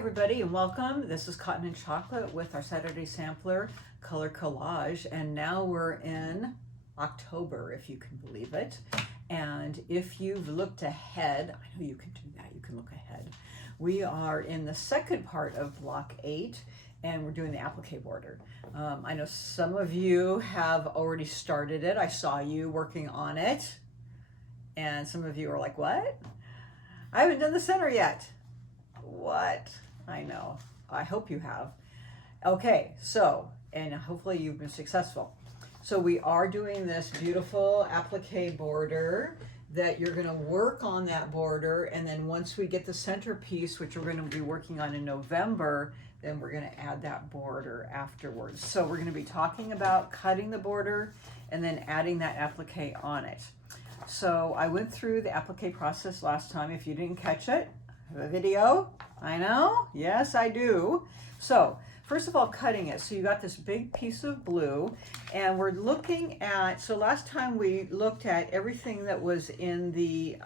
everybody, and welcome. This is Cotton and Chocolate with our Saturday sampler, Color Collage, and now we're in October, if you can believe it. And if you've looked ahead, I know you can do that, you can look ahead. We are in the second part of block 8, and we're doing the applique border. I know some of you have already started it. I saw you working on it, and some of you are like, what? I haven't done the center yet. What? I know. I hope you have. Okay, so, and hopefully you've been successful. So we are doing this beautiful applique border that you're going to work on that border, and then once we get the centerpiece, which we're going to be working on in November, then we're going to add that border afterwards. So we're going to be talking about cutting the border and then adding that applique on it. So I went through the applique process last time. If you didn't catch it, I have a video. I know, yes I do. So first of all, cutting it. So you got this big piece of blue, and we're looking at, so last time we looked at everything that was in the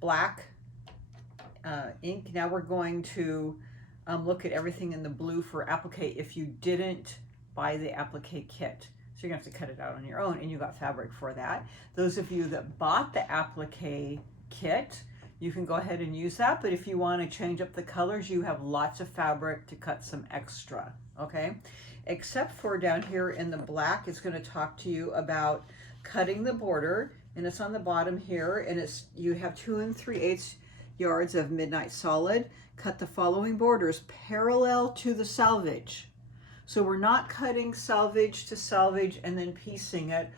black ink. Now we're going to look at everything in the blue for applique if you didn't buy the applique kit. So you're gonna have to cut it out on your own, and you got fabric for that. Those of you that bought the applique kit, you can go ahead and use that, but if you want to change up the colors, you have lots of fabric to cut some extra, okay? Except for down here in the black, it's going to talk to you about cutting the border, and it's on the bottom here, and it's, you have 2 3/8 yards of midnight solid. Cut the following borders parallel to the selvage. So we're not cutting selvage to selvage and then piecing it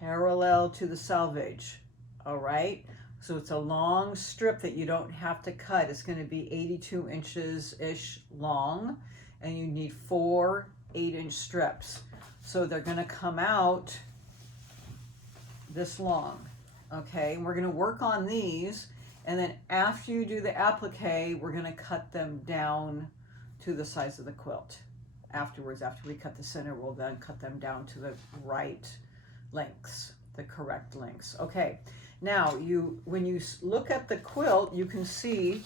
parallel to the selvage, all right? So it's a long strip that you don't have to cut. It's going to be 82 inches-ish long, and you need 4 8-inch strips. So they're going to come out this long, okay? And we're going to work on these, and then after you do the applique, we're going to cut them down to the size of the quilt. Afterwards, after we cut the center, we'll then cut them down to the right lengths, the correct lengths. Okay, now when you look at the quilt, you can see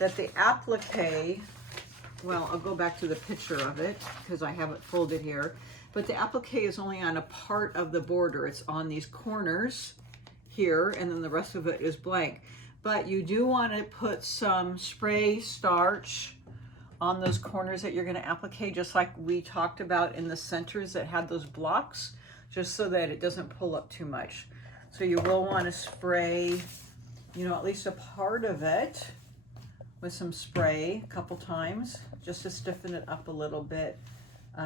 that the applique, well, I'll go back to the picture of it because I have it folded here, but the applique is only on a part of the border. It's on these corners here, and then the rest of it is blank. But you do want to put some spray starch on those corners that you're going to applique, just like we talked about in the centers that had those blocks, just so that it doesn't pull up too much. So you will want to spray, you know, at least a part of it with some spray a couple times, just to stiffen it up a little bit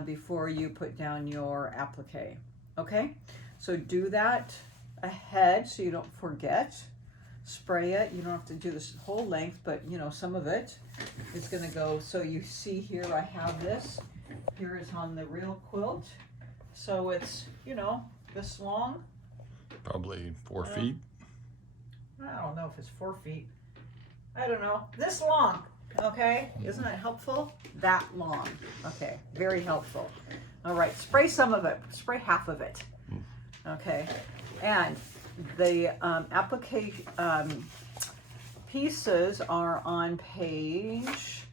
before you put down your applique. Okay, so do that ahead so you don't forget. Spray it. You don't have to do this whole length, but you know, some of it is going to go. So you see here, I have this. Here is on the real quilt. So it's, you know, this long. Probably 4 feet. I don't know if it's 4 feet. I don't know. This long. Okay. Isn't that helpful? That long. Okay. Very helpful. All right. Spray some of it. Spray half of it. Okay. And the applique pieces are on page,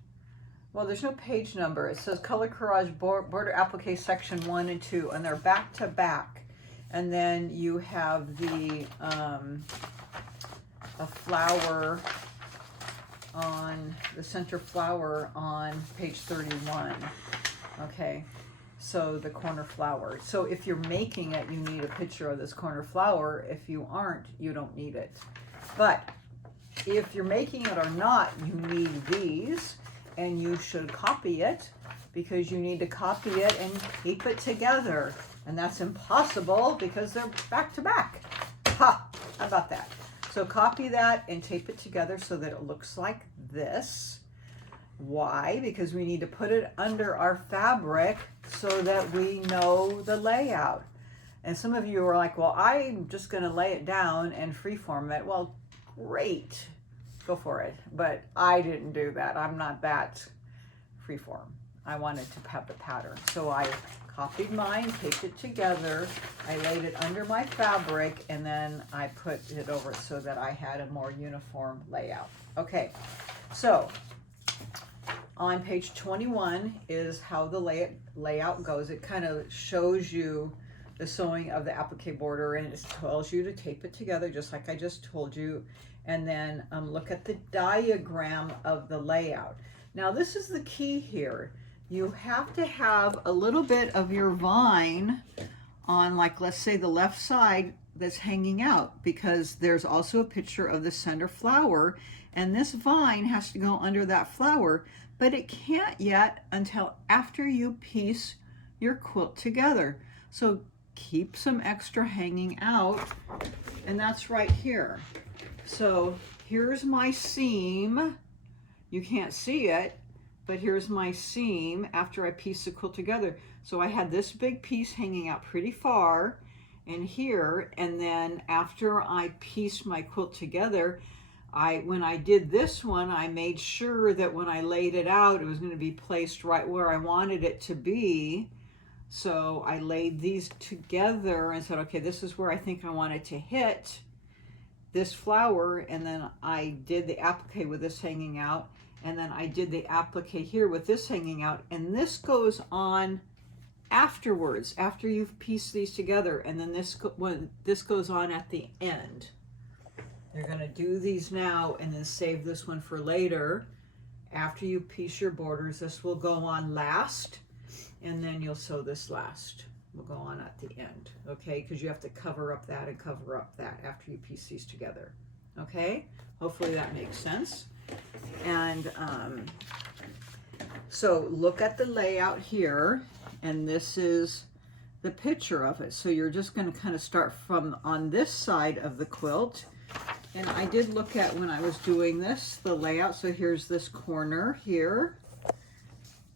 well, there's no page number. It says Color Collage Border Applique Section 1 and 2, and they're back to back. And then you have the a flower on the center flower on page 31. Okay. So the corner flower. So if you're making it, you need a picture of this corner flower. If you aren't, you don't need it. But if you're making it or not, you need these, and you should copy it because you need to copy it and keep it together. And that's impossible because they're back to back. Ha! How about that? So copy that and tape it together so that it looks like this. Why? Because we need to put it under our fabric so that we know the layout. And some of you are like, well, I'm just going to lay it down and freeform it. Well, great. Go for it. But I didn't do that. I'm not that freeform. I wanted to have the pattern. So I copied mine, taped it together, I laid it under my fabric, and then I put it over it so that I had a more uniform layout. Okay, so on page 21 is how the layout goes. It kind of shows you the sewing of the applique border, and it tells you to tape it together just like I just told you, and then look at the diagram of the layout. Now this is the key here. You have to have a little bit of your vine on, like, let's say the left side that's hanging out, because there's also a picture of the center flower, and this vine has to go under that flower, but it can't yet until after you piece your quilt together. So keep some extra hanging out, and that's right here. So here's my seam. You can't see it, but here's my seam after I piece the quilt together. So I had this big piece hanging out pretty far and here, and then after I pieced my quilt together, when I did this one, I made sure that when I laid it out, it was going to be placed right where I wanted it to be. So I laid these together and said, okay, this is where I think I want it to hit this flower, and then I did the applique with this hanging out, and then I did the applique here with this hanging out, and this goes on afterwards, after you've pieced these together, and then this goes on at the end. You're going to do these now and then save this one for later. After you piece your borders, this will go on last, and then you'll sew this last. Will go on at the end, okay? Because you have to cover up that and cover up that after you piece these together, okay? Hopefully that makes sense. And so look at the layout here, and this is the picture of it. So you're just going to kind of start from on this side of the quilt. And I did look at, when I was doing this, the layout. So here's this corner here,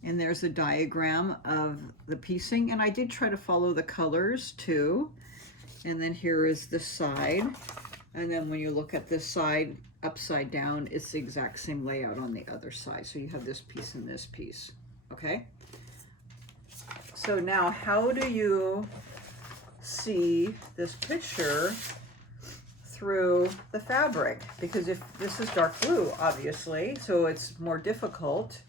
and there's a diagram of the piecing, and I did try to follow the colors too. And then here is the side, and then when you look at this side upside down, it's the exact same layout on the other side. So you have this piece and this piece, okay? So now how do you see this picture through the fabric? Because if this is dark blue, obviously, so it's more difficult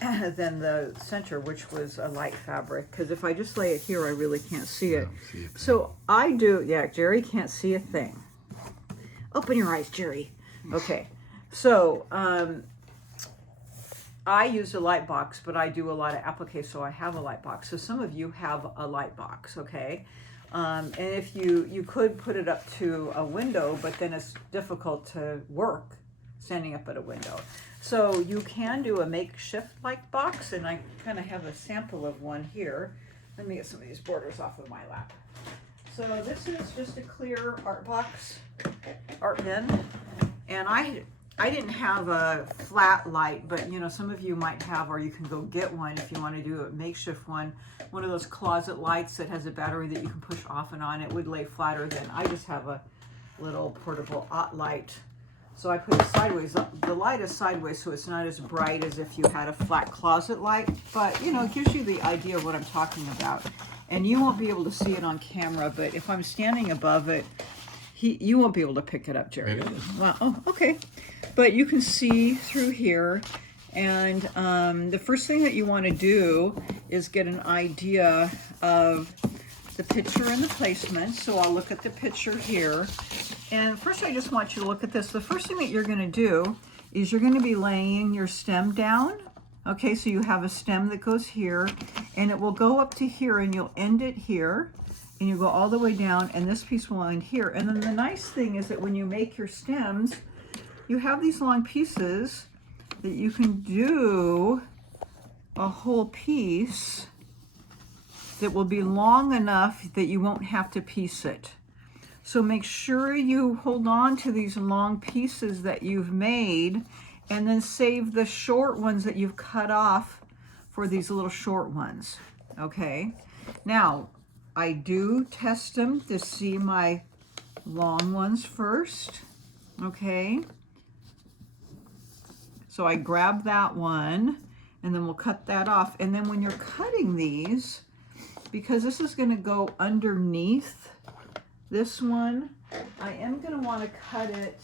than the center, which was a light fabric, because if I just lay it here, I really can't see it. So I do, yeah, Jerry can't see a thing. Open your eyes, Jerry. Okay, so I use a light box, but I do a lot of applique, so I have a light box. So some of you have a light box, okay? And if you could put it up to a window, but then it's difficult to work standing up at a window. So you can do a makeshift light box, and I kind of have a sample of one here. Let me get some of these borders off of my lap. So this is just a clear art bin, and I didn't have a flat light, but you know, some of you might have, or you can go get one if you want to do a makeshift one of those closet lights that has a battery that you can push off and on. It would lay flatter than, I just have a little portable light. So I put it sideways. The light is sideways, so it's not as bright as if you had a flat closet light, but you know, it gives you the idea of what I'm talking about. And you won't be able to see it on camera, but if I'm standing above it, you won't be able to pick it up, Jerry. It is. Well, oh, okay. But you can see through here, and the first thing that you want to do is get an idea of the picture and the placement. So I'll look at the picture here. And first I just want you to look at this. The first thing that you're going to do is you're going to be laying your stem down. Okay, so you have a stem that goes here, and it will go up to here, and you'll end it here, and you go all the way down, and this piece will end here. And then the nice thing is that when you make your stems, you have these long pieces that you can do a whole piece that will be long enough that you won't have to piece it. So make sure you hold on to these long pieces that you've made, and then save the short ones that you've cut off for these little short ones, okay? Now, I do test them to see my long ones first, okay? So I grab that one, and then we'll cut that off. And then when you're cutting these, because this is going to go underneath this one, I am going to want to cut it.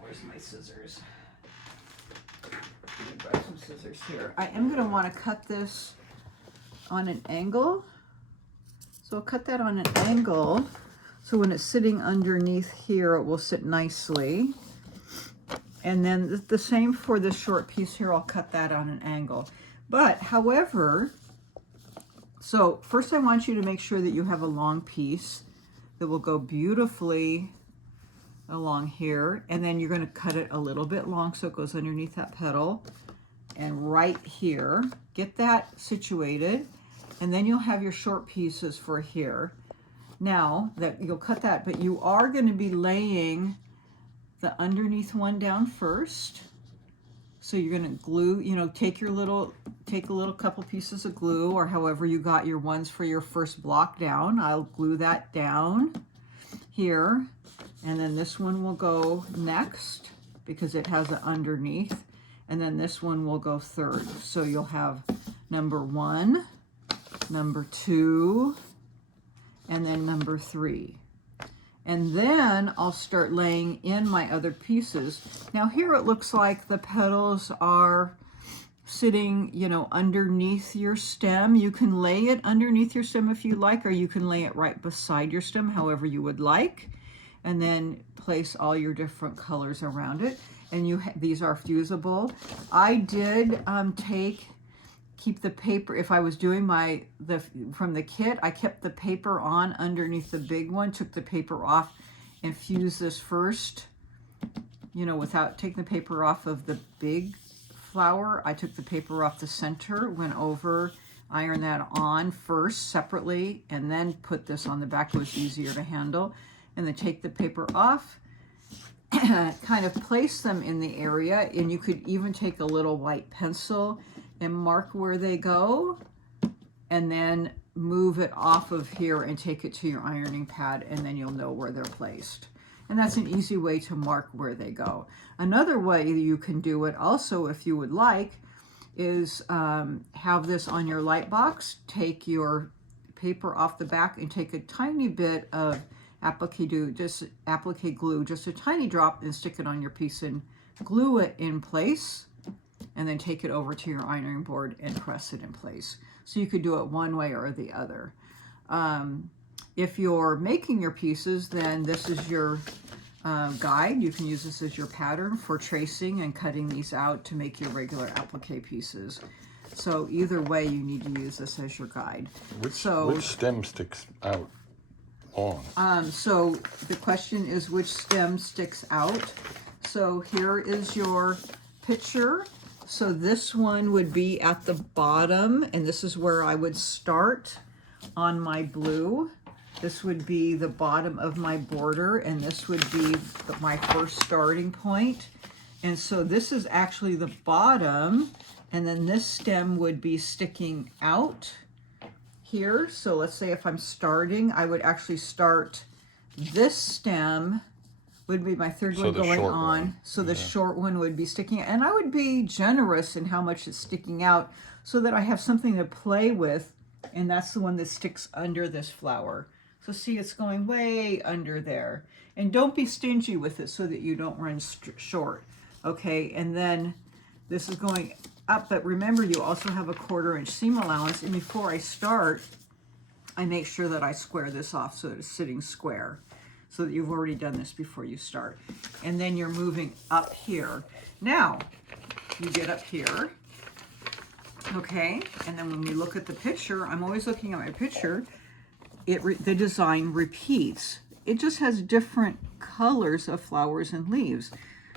Where's my scissors? Let me grab some scissors here. I am going to want to cut this on an angle. So I'll cut that on an angle. So when it's sitting underneath here, it will sit nicely. And then the same for this short piece here, I'll cut that on an angle. But however, so first I want you to make sure that you have a long piece that will go beautifully along here. And then you're going to cut it a little bit long so it goes underneath that petal. And right here, get that situated. And then you'll have your short pieces for here. Now that you'll cut that, but you are going to be laying the underneath one down first. So you're going to glue, you know, take a little couple pieces of glue, or however you got your ones for your first block down. I'll glue that down here. And then this one will go next because it has an underneath. And then this one will go third. So you'll have number 1, number 2, and then number 3. And then I'll start laying in my other pieces. Now here it looks like the petals are sitting, you know, underneath your stem. You can lay it underneath your stem if you like, or you can lay it right beside your stem, however you would like. And then place all your different colors around it. And these are fusible. I did keep the paper, if I was doing from the kit, I kept the paper on underneath the big one, took the paper off and fused this first, you know, without taking the paper off of the big flower. I took the paper off the center, went over, ironed that on first separately, and then put this on the back. It was easier to handle. And then take the paper off, kind of place them in the area, and you could even take a little white pencil and mark where they go, and then move it off of here and take it to your ironing pad, and then you'll know where they're placed. And that's an easy way to mark where they go. Another way you can do it also, if you would like, is have this on your light box, take your paper off the back and take a tiny bit of applique glue, just a tiny drop, and stick it on your piece and glue it in place, and then take it over to your ironing board and press it in place. So you could do it one way or the other. If you're making your pieces, then this is your guide. You can use this as your pattern for tracing and cutting these out to make your regular applique pieces. So either way, you need to use this as your guide. Which stem sticks out long? So the question is, which stem sticks out? So here is your picture. So this one would be at the bottom, and this is where I would start on my blue. This would be the bottom of my border, and this would be my first starting point. And so this is actually the bottom, and then this stem would be sticking out here. So let's say if I'm starting, I would actually start this stem would be my third one going on. So the short one would be sticking out. And I would be generous in how much it's sticking out so that I have something to play with. And that's the one that sticks under this flower. So see, it's going way under there. And don't be stingy with it so that you don't run short. Okay, and then this is going up. But remember, you also have a 1/4 inch seam allowance. And before I start, I make sure that I square this off so that it's sitting square, so that you've already done this before you start. And then you're moving up here. Now, you get up here, okay? And then when we look at the picture, I'm always looking at my picture, the design repeats. It just has different colors of flowers and leaves.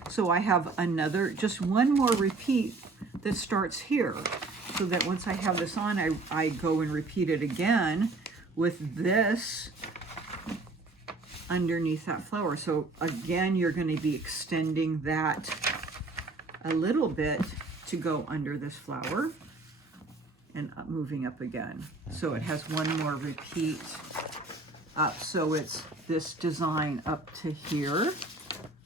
So I have just one more repeat that starts here. So that once I have this on, I go and repeat it again with this underneath that flower. So again, you're going to be extending that a little bit to go under this flower and moving up again. So it has one more repeat up. So it's this design up to here.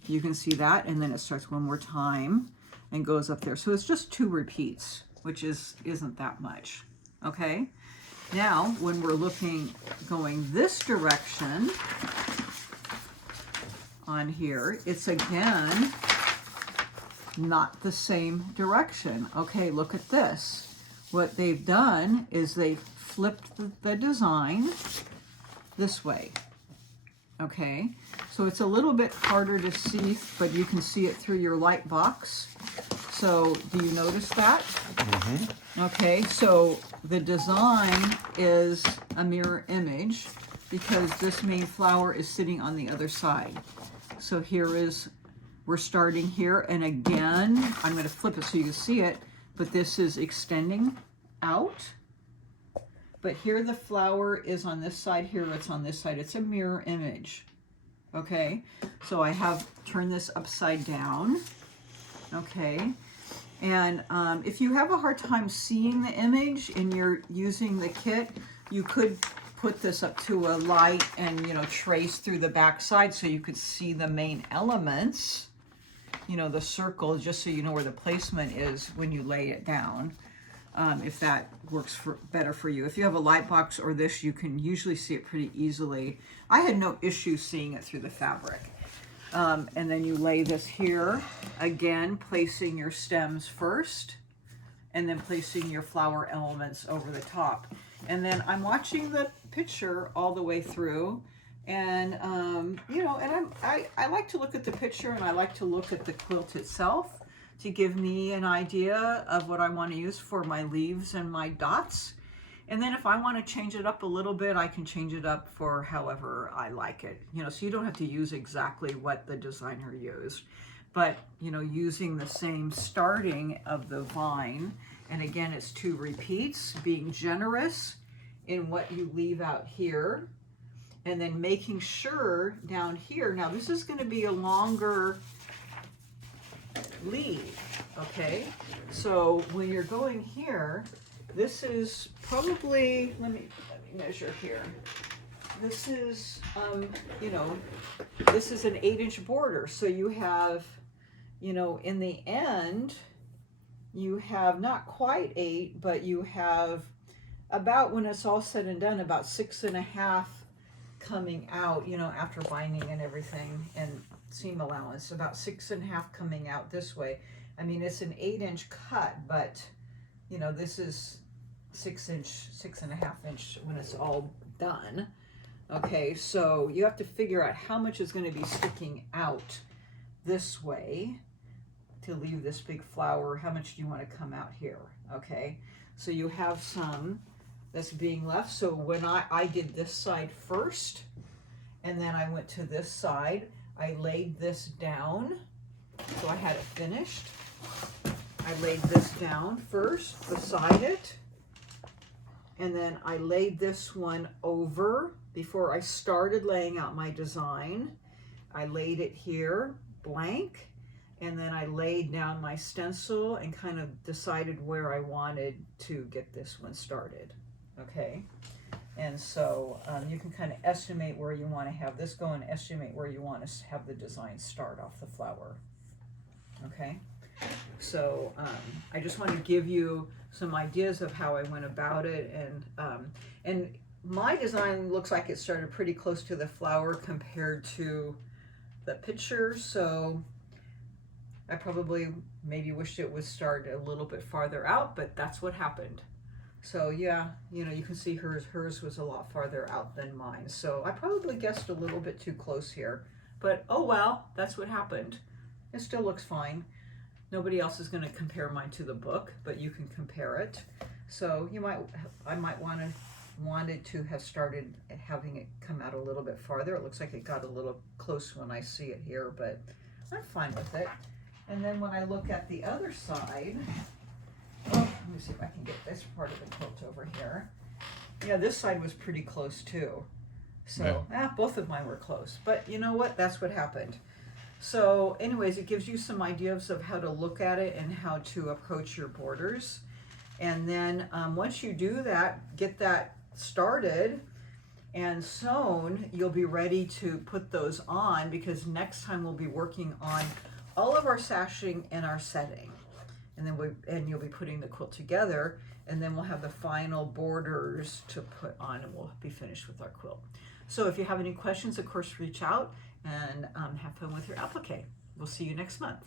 You can see that, and then it starts one more time. and goes up there. So it's just 2 repeats, which isn't that much. Okay, now when we're going this direction on here, it's again not the same direction. Okay, look at this. What they've done is they've flipped the design this way. Okay, so it's a little bit harder to see, but you can see it through your light box. So do you notice that? Mm-hmm. Okay, so the design is a mirror image because this main flower is sitting on the other side. So we're starting here, and again, I'm going to flip it so you can see it, but this is extending out. But here the flower is on this side, here it's on this side. It's a mirror image. Okay, so I have turned this upside down. Okay, and if you have a hard time seeing the image and you're using the kit, you could put this up to a light and, you know, trace through the back side so you could see the main elements, you know, the circle, just so you know where the placement is when you lay it down. If that works better for you. If you have a light box or this, you can usually see it pretty easily. I had no issue seeing it through the fabric. And then you lay this here, again, placing your stems first, and then placing your flower elements over the top. And then I'm watching the picture all the way through, and you know, and I like to look at the picture, and I like to look at the quilt itself to give me an idea of what I want to use for my leaves and my dots. And then if I want to change it up a little bit, I can change it up for however I like it. You know, so you don't have to use exactly what the designer used, but, you know, using the same starting of the vine. And again, it's 2 repeats, being generous in what you leave out here, and then making sure down here, now this is going to be a longer leaf, okay? So when you're going here, this is probably, let me measure here. This is, you know, this is an 8-inch border. So you have, you know, in the end, you have not quite 8, but you have about, when it's all said and done, about 6.5 coming out, you know, after binding and everything and seam allowance, about 6.5 coming out this way. I mean, it's an 8-inch cut, but, you know, this is 6.5 inch when it's all done. Okay, so you have to figure out how much is going to be sticking out this way to leave this big flower. How much do you want to come out here? Okay, so you have some that's being left. So when I did this side first, and then I went to this side, I laid this down, so I had it finished. I laid this down first beside it, and then I laid this one over before I started laying out my design. I laid it here blank, and then I laid down my stencil and kind of decided where I wanted to get this one started. Okay, and so you can kind of estimate where you want to have this go and estimate where you want to have the design start off the flower. Okay, so I just want to give you some ideas of how I went about it, and my design looks like it started pretty close to the flower compared to the picture, so I probably maybe wished it would start a little bit farther out, but that's what happened. So yeah, you know, you can see hers was a lot farther out than mine. So I probably guessed a little bit too close here, but oh well, that's what happened. It still looks fine. Nobody else is going to compare mine to the book, but you can compare it. So I might wanted to have started having it come out a little bit farther. It looks like it got a little close when I see it here, but I'm fine with it. And then when I look at the other side, let me see if I can get this part of the quilt over here. Yeah, this side was pretty close too. So both of mine were close, but you know what? That's what happened. So anyways, it gives you some ideas of how to look at it and how to approach your borders. And then once you do that, get that started and sewn, you'll be ready to put those on, because next time we'll be working on all of our sashing and our setting. and then you'll be putting the quilt together, and then we'll have the final borders to put on, and we'll be finished with our quilt. So if you have any questions, of course, reach out and have fun with your applique. We'll see you next month.